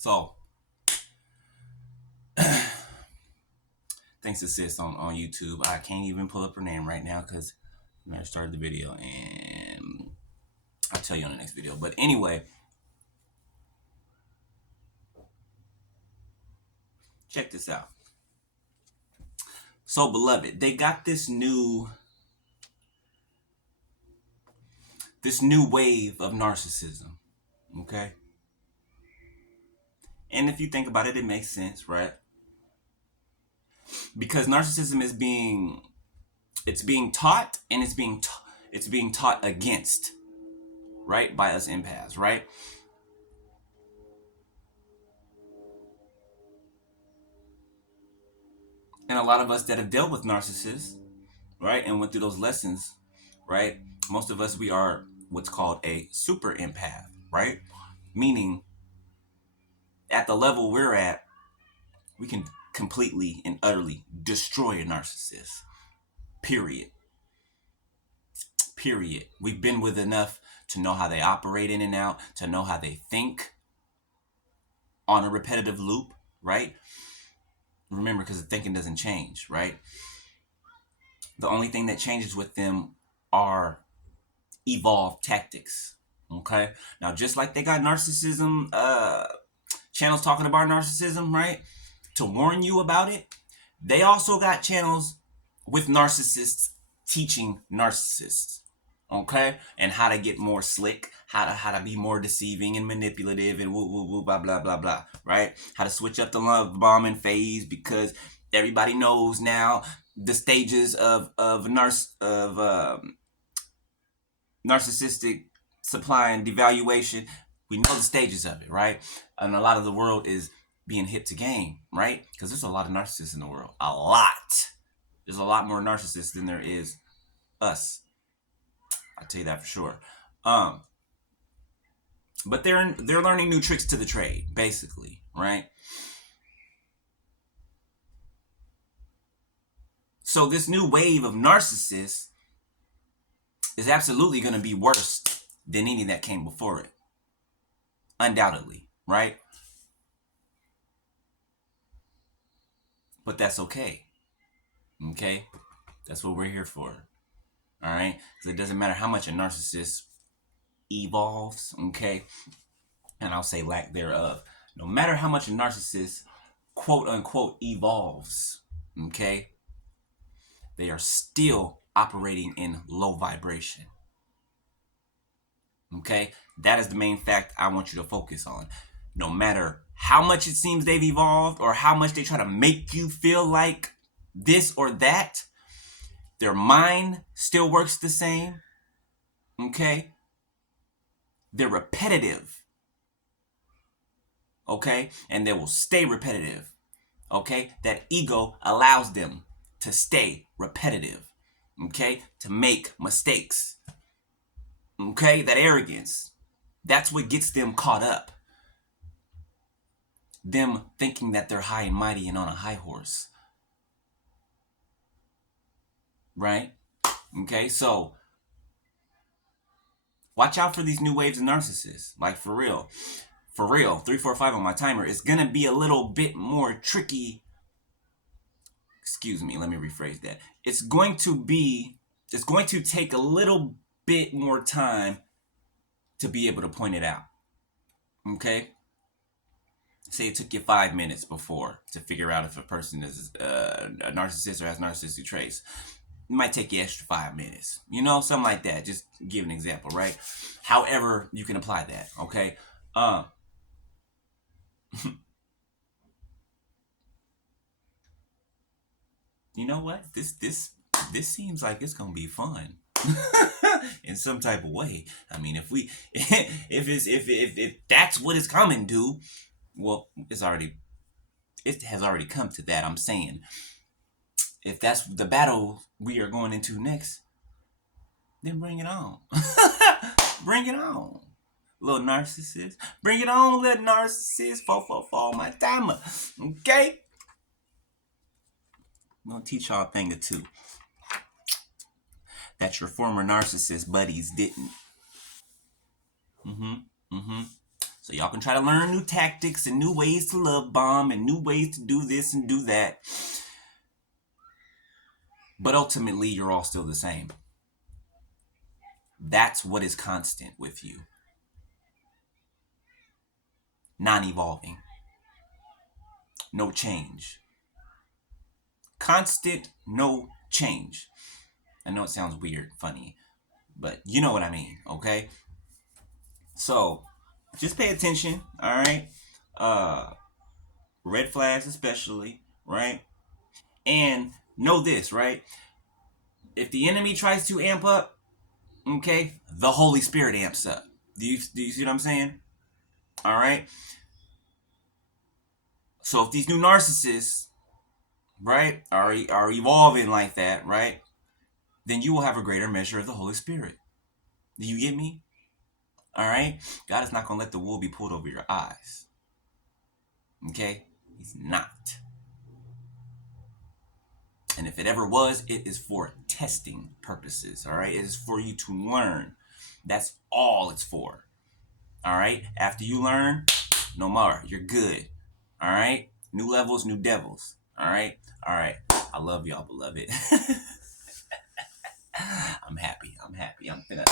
So, thanks to sis on YouTube. I can't even pull up her name right now because I started the video and I'll tell you on the next video. But anyway, check this out. So, beloved, they got this new wave of narcissism. Okay? And if you think about it, it makes sense, right? Because narcissism is being taught, and it's being taught against, right, by us empaths, right? And a lot of us that have dealt with narcissists, right, and went through those lessons, right, most of us, we are what's called a super empath, right? Meaning, at the level we're at, we can completely and utterly destroy a narcissist. Period. Period. We've been with enough to know how they operate in and out, to know how they think on a repetitive loop, right? Remember, because the thinking doesn't change, right? The only thing that changes with them are evolved tactics. Okay? Now, just like they got narcissism channels talking about narcissism, right? To warn you about it, they also got channels with narcissists teaching narcissists. Okay? And how to get more slick, how to be more deceiving and manipulative and woo woo woo blah blah blah blah, right? How to switch up the love bombing phase because everybody knows now the stages of narcissistic supply and devaluation. We know the stages of it, right? And a lot of the world is being hip to game, right? Because there's a lot of narcissists in the world. A lot. There's a lot more narcissists than there is us. I'll tell you that for sure. But they're learning new tricks to the trade, basically, right? So this new wave of narcissists is absolutely going to be worse than any that came before it. Undoubtedly, right? But that's okay. Okay? That's what we're here for. All right? Because it doesn't matter how much a narcissist evolves, okay? And I'll say lack thereof. No matter how much a narcissist, quote unquote, evolves, okay? They are still operating in low vibration. Okay? That is the main fact I want you to focus on. No matter how much it seems they've evolved or how much they try to make you feel like this or that, their mind still works the same. Okay? They're repetitive. Okay? And they will stay repetitive. Okay? That ego allows them to stay repetitive. Okay? To make mistakes. Okay? That arrogance. That's what gets them caught up. Them thinking that they're high and mighty and on a high horse. Right? Okay? So, watch out for these new waves of narcissists. Like, for real. For real. 3, 4, 5 on my timer. It's going to be a little bit more tricky. Excuse me. Let me rephrase that. It's going to take a little bit more time to be able to point it out. Okay? Say it took you 5 minutes before to figure out if a person is a narcissist or has narcissistic traits. It might take you extra 5 minutes. You know, something like that. Just give an example, right? However, you can apply that, okay? You know what? This seems like it's gonna be fun. In some type of way. I mean, if that's what it's coming to, well, it has already come to that. I'm saying, if that's the battle we are going into next, then bring it on. Bring it on, little narcissist. Bring it on, little narcissist. 444 my timer. Okay? I'm gonna teach y'all a thing or two that your former narcissist buddies didn't. So So y'all can try to learn new tactics and new ways to love bomb and new ways to do this and do that. But ultimately, you're all still the same. That's what is constant with you. Non-evolving. No change. Constant, no change. I know it sounds weird, funny, but you know what I mean, okay? So, just pay attention, all right? Uh, red flags especially, right? And know this, right? If the enemy tries to amp up, okay, the Holy Spirit amps up. Do you see what I'm saying? All right. So if these new narcissists, right, are evolving like that, right, then you will have a greater measure of the Holy Spirit. Do you get me? All right. God is not going to let the wool be pulled over your eyes. Okay? He's not. And if it ever was, it is for testing purposes. All right? It is for you to learn. That's all it's for. All right? After you learn, no more. You're good. All right? New levels, new devils. All right? All right. I love y'all, beloved. I'm happy. I'm finna